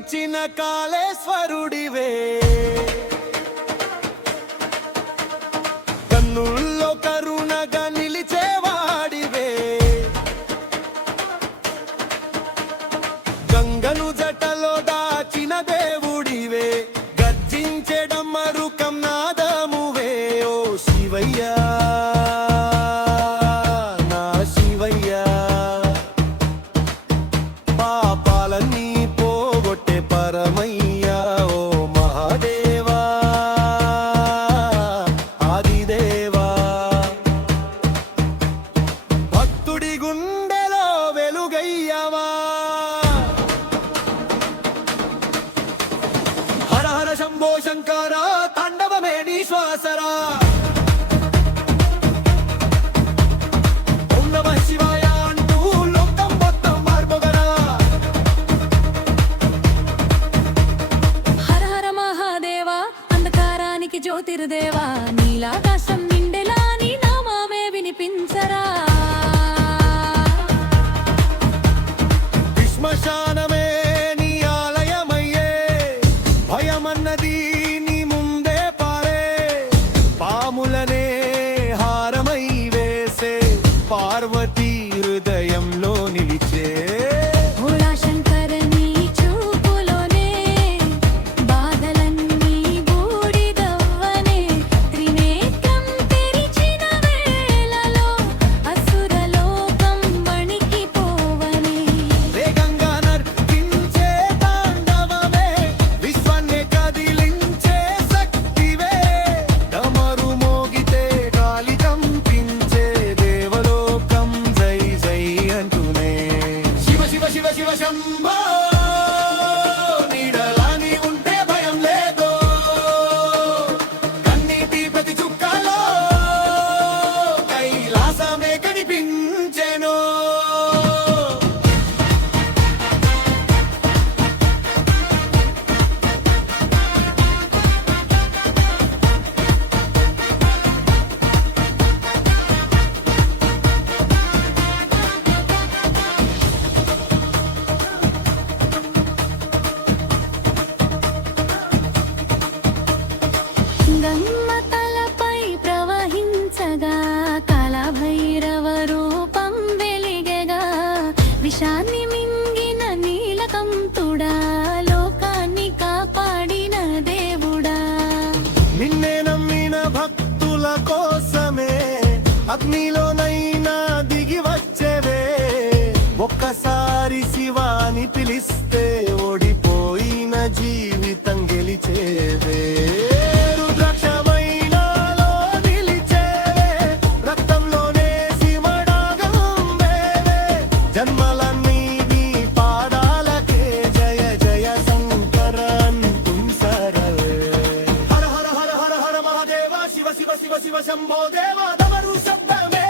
కొలిచిన కాళేశ్వరుడివే కన్నుల్లో కరుణగా నిలిచేవాడివే గంగను జటలో దాచిన దేవుడివే గర్జించెడం మరుకం నాదమువే ఓ శివయ్యా నా శివయ్యా పాపాలన్నీ పోగొట్టే పరమయ్యా ఓ మహాదేవా ఆదిదేవా భక్తుడి గుండెలో వెలుగయ్యవా హర హర శంభో శంకర తాండవమే నీ శ్వాసరా ఓం నమః శివాయ అంటూ లోకం మొత్తం మార్మోగరా హర హర మహాదేవా అంధకారానికి జ్యోతిర్దేవా నీలాకాశం నిండెలా నీ నామమే వినిపించరా శ్మశానమే నీ ఆలయమయ్యే భయమన్నది నీ ముందే పారే పాములనే హారమై వేసే పార్వతీ హృదయంలో నిలిచే భోళా శంకర నీ చూపులోనే బాధలన్నీ బూడిదవ్వనే త్రినేత్రం తెరిచిన వేళలో అసురలోకం వణికిపోవనే వేగంగా నర్తించే తాండవమే విశ్వాన్నే కదిలించే శక్తివే డమరు మోగితే గాలి కంపించే దేవలోకం జై జై అంటూనే శివ శివ శివ శివ శంభో నీడలాని ఉంటే భయం లేదు కన్నీటి ప్రతి చుక్కలో కైలాసమే కనిపించెను గంగ తలపై ప్రవహించగా కాలభైరవ రూపం వెలిగెగా విషాన్ని మింగిన నీలకంఠుడా లోకాన్ని కాపాడిన దేవుడా నిన్నే నమ్మిన భక్తుల కోసమే అగ్నిలోనైనా దిగి వచ్చేవే ఒక్కసారి శివాని పిలిస్తే ఓడిపోయిన జీవితం గెలిచేవే రుద్రాక్షమైనాలో నిలిచేవే రక్తంలోనే సిమడాగం వేవే జన్మలన్నీ నీ పాదాలకే జయ జయ శంకర అంటుంసరవే హర హర హర హర హర మహాదేవ శివ శివ శివ శివ శంభో దేవ తమరు శబ్దమే